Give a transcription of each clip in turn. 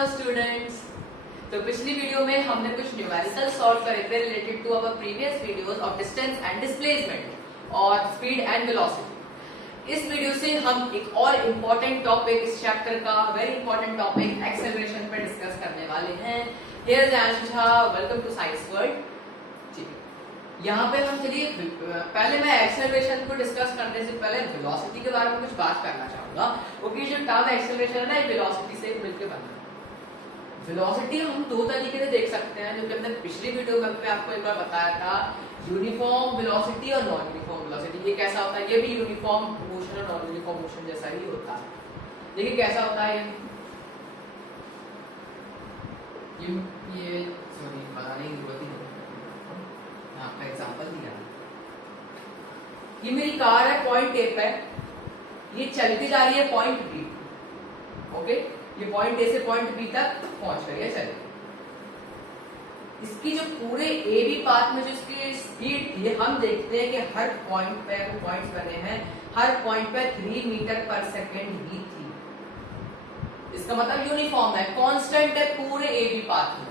Hello students. तो पिछली video में हमने कुछ न्यूमेरिकल सॉल्व करे थे related to our previous videos of distance and displacement और स्पीड एंड वेलोसिटी। इस वीडियो से हम एक और इम्पोर्टेंट टॉपिक इस चैप्टर का वेरी इंपॉर्टेंट टॉपिक एक्सेलरेशन पर डिस्कस करने वाले हैं। Here is Anshu Jha, welcome to science world. यहाँ पे हम चलिए पहले मैं एक्सेलरेशन को डिस्कस करने से पहले वेलोसिटी के बारे में कुछ बात करना चाहूंगा, क्योंकि जो टर्म एक्सेलरेशन है ना, ये वेलोसिटी से मिलकर बना है। वेलोसिटी हम दो तरीके से देख सकते हैं, जो कि हमने पिछली वीडियो में आपको एक बार बताया था, यूनिफॉर्म वेलोसिटी और नॉन यूनिफॉर्म वेलोसिटी। ये कैसा होता है? ये भी यूनिफॉर्म मोशन और नॉन यूनिफॉर्म मोशन जैसा ही होता है। देखिए कैसा होता है ये सॉरी बताने की जरूरत ही नहीं, आपका एग्जांपल दिया। ये मेरी कार है, पॉइंट ए पे, ये चलती जा रही है पॉइंट बी। ओके, ये पॉइंट ए से पॉइंट बी तक पहुंच गई है, चलिए। इसकी जो पूरे ए बी पाथ में जो इसकी स्पीड थी, हम देखते हैं कि हर पॉइंट पे पॉइंट्स बने हैं, हर पॉइंट पे 3 मीटर पर सेकेंड ही थी। इसका मतलब यूनिफॉर्म है, कांस्टेंट है पूरे ए बी पाथ में।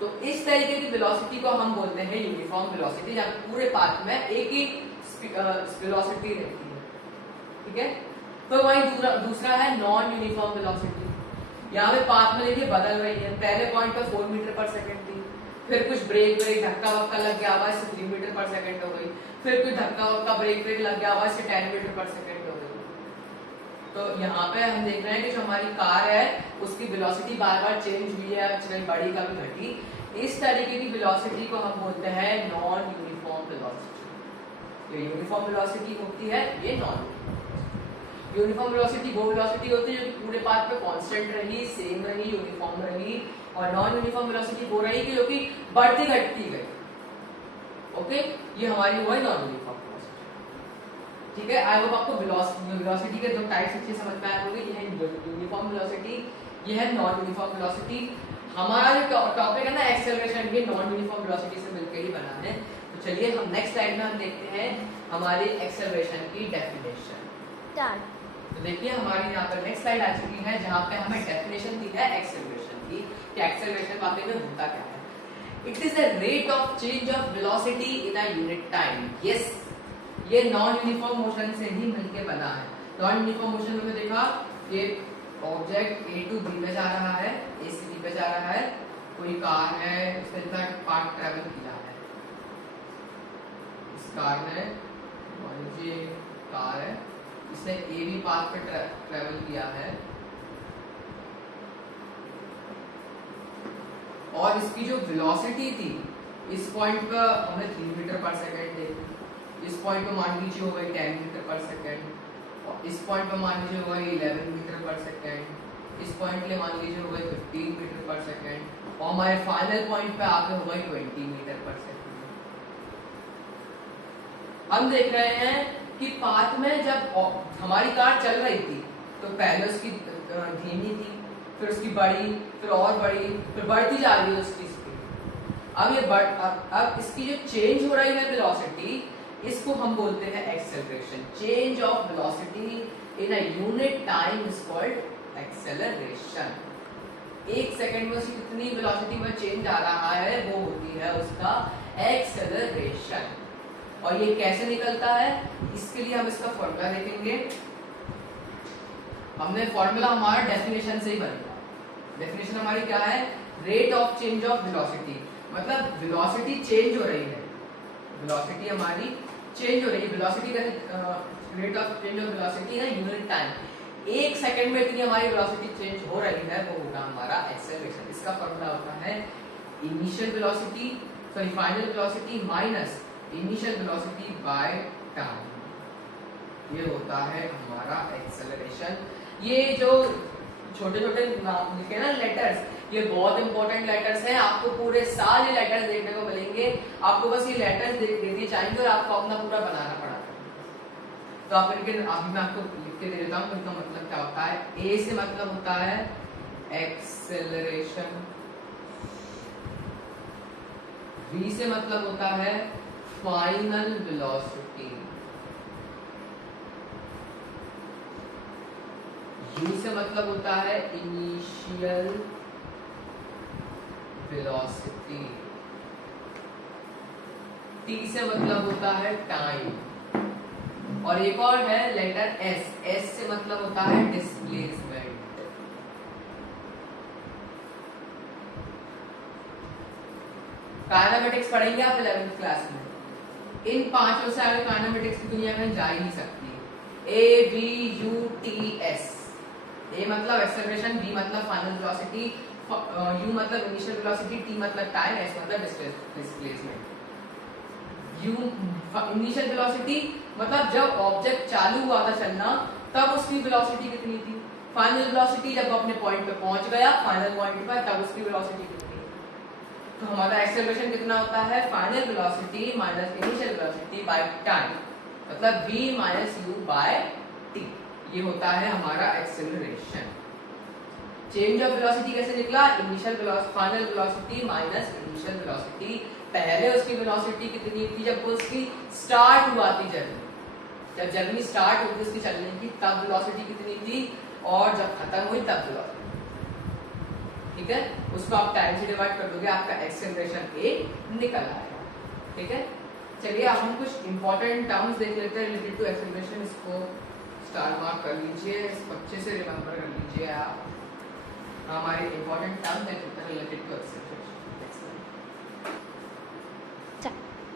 तो इस तरीके की वेलोसिटी को हम बोलते हैं यूनिफॉर्म वेलोसिटी, जहां पूरे पाथ में एक ही वेलोसिटी रहती है। ठीक है, तो वही दूसरा है नॉन यूनिफॉर्म वेलोसिटी। यहाँ पे पाथ में देखिए बदल रही है, पहले पॉइंट पे 4 मीटर पर सेकेंड थी, फिर कुछ ब्रेक धक्का वक्का लग गया हुआ, इससे 3 मीटर पर सेकेंड हो गई, फिर कुछ धक्का वक्का ब्रेक लग गया हुआ, इससे 10 मीटर पर सेकेंड हो गई। तो यहाँ पे हम देख रहे हैं कि जो हमारी कार है उसकी वेलोसिटी बार बार चेंज हुई है, कभी बढ़ी कभी घटी। इस तरीके की वेलोसिटी को हम बोलते हैं नॉन यूनिफॉर्म वेलोसिटी। ये यूनिफॉर्म वेलोसिटी होती है, ये नॉन यूनिफॉर्म वेलोसिटी वो वेलोसिटी होती है जो पूरे पाथ पे कांस्टेंट रही, सेम रही, यूनिफॉर्म रही। और नॉन यूनिफॉर्म वेलोसिटी वो रही कि जो कि बढ़ती घटती गई। ओके, ये हमारी वो है नॉन यूनिफॉर्म वेलोसिटी। ठीक है, आई होप आपको वेलोसिटी के दो टाइप्स अच्छे समझ में आए होंगे। ये है यूनिफॉर्म वेलोसिटी, ये है नॉन यूनिफॉर्म वेलोसिटी। हमारा जो टॉपिक है ना एक्सेलरेशन, ये नॉन यूनिफॉर्म वेलोसिटी से मिलकर ही बना है। तो चलिए हम नेक्स्ट स्लाइड में हम देखते हैं हमारी एक्सेलरेशन की डेफिनेशन। तो देखिए हमारी यहाँ पर नेक्स्ट स्लाइड आ चुकी है, जहाँ पे हमें डेफिनेशन दी है एक्सेलरेशन की, कि एक्सेलरेशन वाकई में होता क्या है। It is the rate of change of velocity in a unit time. Yes, ये नॉन यूनिफॉर्म मोशन से ही मिलकर बना है। नॉन यूनिफॉर्म मोशन में देखा, ये ऑब्जेक्ट ए टू बी में जा रहा है, ए से बी पे जा रहा है, कोई कार है, उसने इतना पार्ट ट्रेवल किया है। इस कार ने, मान लीजिए कार है, इसने ए बी पाथ पे ट्रेवल किया है, और इसकी जो वेलोसिटी थी, इस पॉइंट पर हमने 3 मीटर पर सेकेंड देखी, इस पॉइंट पे मान लीजिए हो गई 10 मीटर पर सेकेंड, और इस पॉइंट पे मान लीजिए हो गई 11 मीटर पर सेकेंड, इस पॉइंट पे मान लीजिए हो गई 15 मीटर पर सेकेंड, और हमारे फाइनल पॉइंट पे आके हो गई 20 मीटर पर सेकेंड। हम देख रहे हैं कि पाथ में जब हमारी कार चल रही थी तो पहले उसकी धीमी थी, फिर उसकी बढ़ी, फिर और बढ़ी, फिर बढ़ती जा रही है उसकी स्पीड। अब इसकी जो चेंज हो रही है वेलोसिटी, इसको हम बोलते हैं acceleration. Change of velocity in a unit time is called acceleration. 1 second में उसकी कितनी वेलोसिटी में चेंज आ रहा है, वो होती है उसका एक्सेलरेशन। और ये कैसे निकलता है, इसके लिए हम इसका फॉर्मूला देखेंगे। हमने फॉर्मूला हमारा डेफिनेशन से ही बनेगा। डेफिनेशन हमारी क्या है? Rate of change of velocity, मतलब वेलोसिटी चेंज हो रही है, वेलोसिटी हमारी चेंज हो रही है। वेलोसिटी का rate of change of velocity है यूनिट टाइम। 1 सेकंड में इतनी हमारी वेलोसिटी चेंज हो रही है, वो होगा हमारा एक्सेलरेशन। इसका फॉर्मूला होता है initial velocity, sorry final velocity minus initial velocity by time. ये होता है हमारा एक्सेलरेशन। ये जो छोटे छोटे नाम लिखे ना लेटर्स, ये बहुत इंपॉर्टेंट लेटर्स हैं। आपको पूरे साल ये लेटर्स देखने को मिलेंगे। आपको बस ये लेटर्स देती चाहिए और आपको अपना पूरा बनाना पड़ा। तो आप इनके अभी मैं आपको लिख के दे देता हूँ इनका मतलब क्या होता है। ए से मतलब होता है एक्सेलरेशन, बी से मतलब होता है फाइनल वेलोसिटी, यू से मतलब होता है इनिशियल वेलोसिटी, टी से मतलब होता है टाइम, और एक और है लेटर एस, एस से मतलब होता है डिस्प्लेसमेंट। काइनेमेटिक्स पढ़ेंगे आप 11th क्लास में। इन पांचों से आगे काइनेमेटिक्स की दुनिया में जा ही नहीं सकती। A V U T S, A मतलब एक्सेलरेशन, बी मतलब फाइनल वेलोसिटी, यू मतलब इनिशियल वेलोसिटी, टी मतलब टाइम, एस मतलब डिस्प्लेसमेंट। यू इनिशियल वेलोसिटी मतलब जब ऑब्जेक्ट चालू हुआ था चलना तब उसकी वेलोसिटी कितनी थी। फाइनल वेलोसिटी जब अपने पॉइंट पे पहुंच गया, फाइनल पॉइंट पर, तब उसकी वेलोसिटी कितनी। तो हमारा एक्सेलरेशन कितना होता है, final velocity minus initial velocity by time, मतलब v minus u by t, ये होता है हमारा एक्सेलरेशन। चेंज ऑफ वेलोसिटी कैसे निकला, initial velocity final velocity minus initial velocity. पहले उसकी वेलोसिटी कितनी थी जब उसकी स्टार्ट हुआ थी जर्नी, जब जर्नी स्टार्ट हुई उसकी चलने की तब वेलोसिटी कितनी थी, और जब खत्म हुई तब वेलोसिटी, ठीक है। उसको आप टाइम से डिवाइड कर दोगे, आपका एक्सेलरेशन ए निकल आएगा, ठीक है। चलिए अब हम कुछ इंपॉर्टेंट टर्म्स देख लेते हैं रिलेटेड टू एक्सेलरेशन। इसको स्टार मार्क कर लीजिए, इसको अच्छे से रिमेंबर कर लीजिए आप। हमारे इंपॉर्टेंट टर्म्स देख लेते हैं रिलेटेड टू एक्सेलरेशन।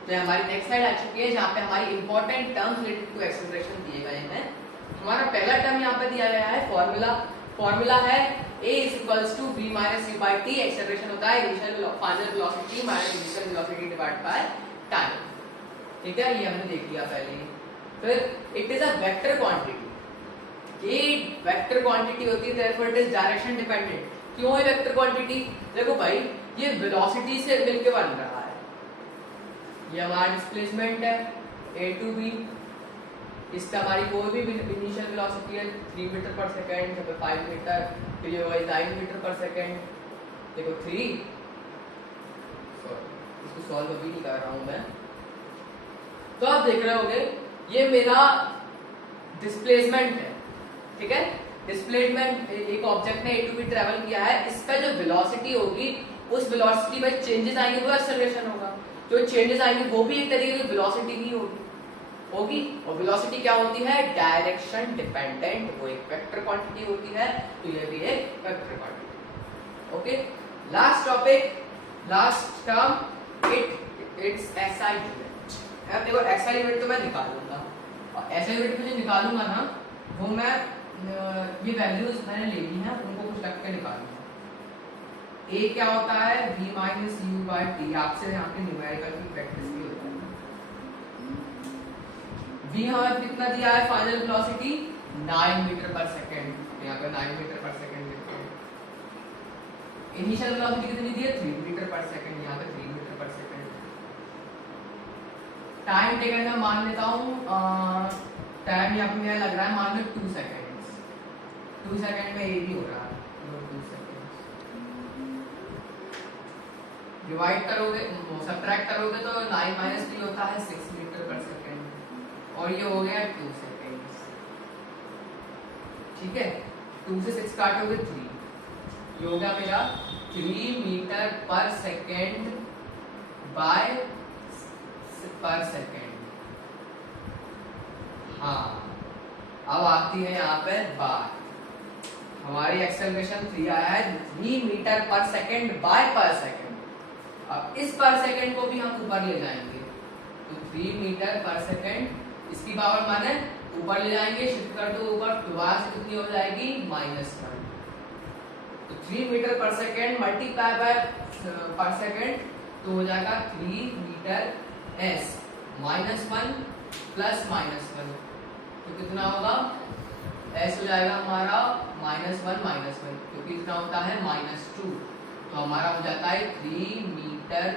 तो हमारी नेक्स्ट स्लाइड आ चुकी है जहाँ पे हमारी important terms related to acceleration दिए गए हैं। हमारा पहला टर्म यहाँ पे दिया गया है फॉर्मूला है a is equals to v minus u by t। Acceleration होता है initial final velocity minus initial velocity divide by time, ठीक है। ये हमने देख लिया पहले। फिर it is a vector quantity, ये वेक्टर क्वांटिटी होती है, therefore it is direction dependent. क्यों है वेक्टर क्वांटिटी, देखो भाई ये वेलोसिटी से मिलके बन रहा है। ये हमारा डिस्प्लेसमेंट है a to b, इसका हमारी कोई भी इनिशियल वेलोसिटी है 3 मीटर पर सेकंड, जब 5 मीटर, फिर ये होगा 9 मीटर पर सेकंड। देखो 3, इसको सॉल्व अभी नहीं कर रहा हूं मैं। तो आप देख रहे होगे ये मेरा डिस्प्लेसमेंट है, ठीक है। डिस्प्लेसमेंट, एक ऑब्जेक्ट ने a to b ट्रेवल किया है, इसका जो वेलोसिटी होगी उस वेलोसिटी में चेंजेस आएंगे, वो एक्सेलरेशन होगा। जो चेंजेस आएंगे वो भी एक तरीके की वेलोसिटी ही होगी। और वेलोसिटी क्या होती है, डायरेक्शन डिपेंडेंट, वो एक वेक्टर क्वांटिटी होती है, तो ये भी एक vector quantity. Okay, last topic, last term, it's SI unit. अब देखो एसआई यूनिट तो मैं निकालूंगा, और एसआई यूनिट में जो निकालूंगा ना वो मैं ये वैल्यूज मैंने ले ली हैं, उनको कुछ रख के निकालूंगा। ए क्या होता है, v minus u by t, आपसे यहाँ पे न्यूमेरिकल की प्रैक्टिस भी होता है। v हमें कितना दिया है, फाइनल वेलोसिटी 9 मीटर पर सेकंड, यहाँ पे 9 मीटर पर सेकंड लिखते हैं। इनिशियल वेलोसिटी कितनी दी है, 3 मीटर पर सेकंड, यहाँ पे 3 मीटर पर सेकंड। टाइम टेकन मैं मान लेता हूँ, टाइम यहाँ पे मेरा लग रहा है मान लो 2 सेकंड्स, 2 सेकंड में ये भी हो रहा है, 2 सेकंड्स। डिवाइड करोगे, सब्ट्रैक्ट करोगे तो 9 माइनस 3 होता है 6 मीटर पर सेकंड, और ये हो गया 2 सेकेंड्स, ठीक है। 2 से 6 काटोगे 3, ये हो गया मेरा 3 मीटर पर सेकेंड बाय पर सेकेंड। हाँ, अब आती है यहाँ पे बात, हमारी एक्सेलरेशन 3 आया है 3 मीटर पर सेकेंड बाय पर सेकेंड। अब इस पर सेकेंड को भी हम ऊपर ले जाएंगे, तो 3 मीटर पर सेकेंड, इसकी पावर माने ऊपर ले जाएंगे, शिफ्ट कर दो ऊपर, दोबारा से कितनी हो जाएगी, -1। तो 3 मीटर पर सेकेंड मल्टीप्लाई बाय पर सेकेंड, तो हो जाएगा 3 मीटर s -1 प्लस -1, तो कितना होगा, s हो जाएगा हमारा -1 क्योंकि इतना होता है -2, तो हमारा हो जाता है 3 मीटर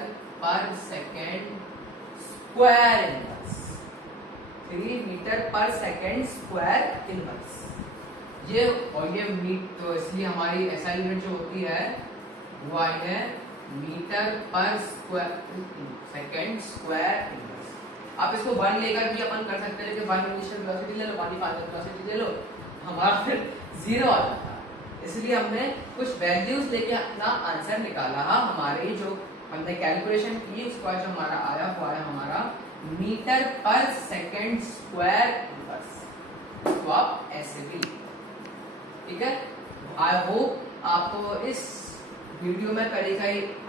पर सेकेंड स्क्वायर इनवर्स, 3 मीटर पर सेकेंड स्क्वायर इनवर्स। ये और ये तो इसलिए हमारी एसआई यूनिट जो होती है वो आई है मीटर पर स्क्वायर सेकेंड स्क्वायर इनवर्स। आप इसको 1 लेकर भी अपन कर सकते हैं, लेकिन 1 इनिशियल वेलोसिटी ले लो, 1 फाइनल वेलोसिटी ले लो, हमारा फिर 0 आ जाता है। इसलिए हमने कुछ वैल्यूज लेके अपना आंसर निकाला। हमारे जो हमने कैलकुलेशन की उसका जो हमारा आया हुआ है हमारा मीटर पर सेकंड स्क्वायर इनवर्स, तो आप ऐसे भी, ठीक है। आई होप आपको इस वीडियो में करीब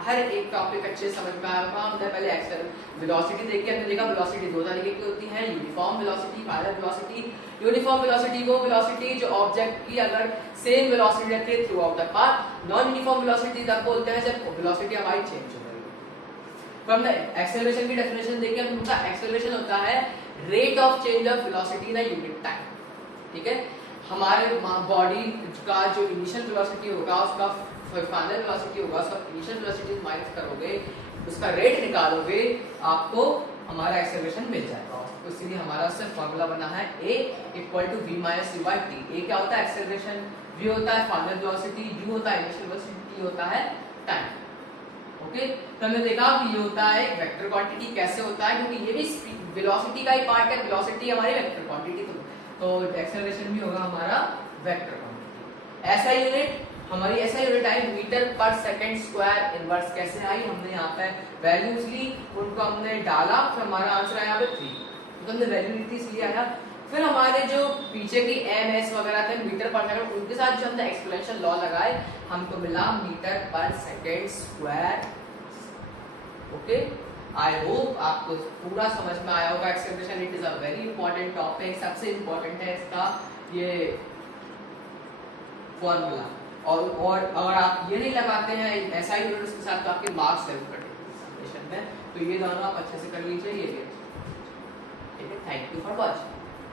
हर एक टॉपिक अच्छे समझ में आया होगा। हमने पहले एक्सेल वेलोसिटी देखी, हमने देखा वेलोसिटी दो तरीके की होती है, uniform velocity, final velocity. Uniform velocity वो वेलोसिटी जो ऑब्जेक्ट की अगर सेम वेलोसिटी रहती है through out the path. Non uniform velocity तब बोलते हैं जब वेलोसिटी हमारी चेंज हो रही है। तो हमने एक्सेलरेशन की डेफिनेशन देखी, हमने एक्सेलरेशन होता है rate of change of velocity in unit time, ठीक है। हमारे बॉडी का जो इनिशियल वेलोसिटी होगा उसका फाइनल वेलोसिटी होगा, उसका इनिशियल वेलोसिटी माइनस करोगे, उसका रेट निकालोगे, आपको हमारा एक्सेलरेशन मिल जाएगा। तो इसलिए हमारा सिर्फ फॉर्मूला बना है a equal to v minus u by t. a क्या होता है एक्सेलरेशन, v होता है फाइनल वेलोसिटी, u होता है इनिशियल वेलोसिटी, t होता है टाइम। ओके, तो हमने देखा कि ये होता है एक वेक्टर क्वांटिटी। कैसे होता है, क्योंकि ये भी वेलोसिटी का ही पार्ट है, वेलोसिटी हमारी वेक्टर क्वांटिटी, तो एक्सेलरेशन भी होगा हमारा वेक्टर क्वांटिटी। ऐसा यूनिट हमारी ऐसा यूनिट आई मीटर पर सेकंड स्क्वायर इनवर्स। कैसे आई, हमने यहाँ पे वैल्यूज ली, उनको हमने डाला, फिर हमारा आंसर आया 3। तो हमने वैल्यू ली थी इसलिए आया। फिर हमारे जो पीछे की एम एस वगैरह थे मीटर पर सेकंड, उनके साथ जो हमने एक्सपोनेंशियल लॉ लगाए हमको मिला मीटर पर second square. Okay, I hope आपको पूरा समझ में आया होगा acceleration. It is a very important topic, सबसे इंपॉर्टेंट है इसका ये फॉर्मूला। और अगर आप ये नहीं लगाते हैं ऐसा ही यूनिट उसके साथ, तो आपके मार्क्स लेवल कटेंगे में। तो ये दोनों आप अच्छे से कर लीजिए, ये भी ठीक है। Thank you for watching.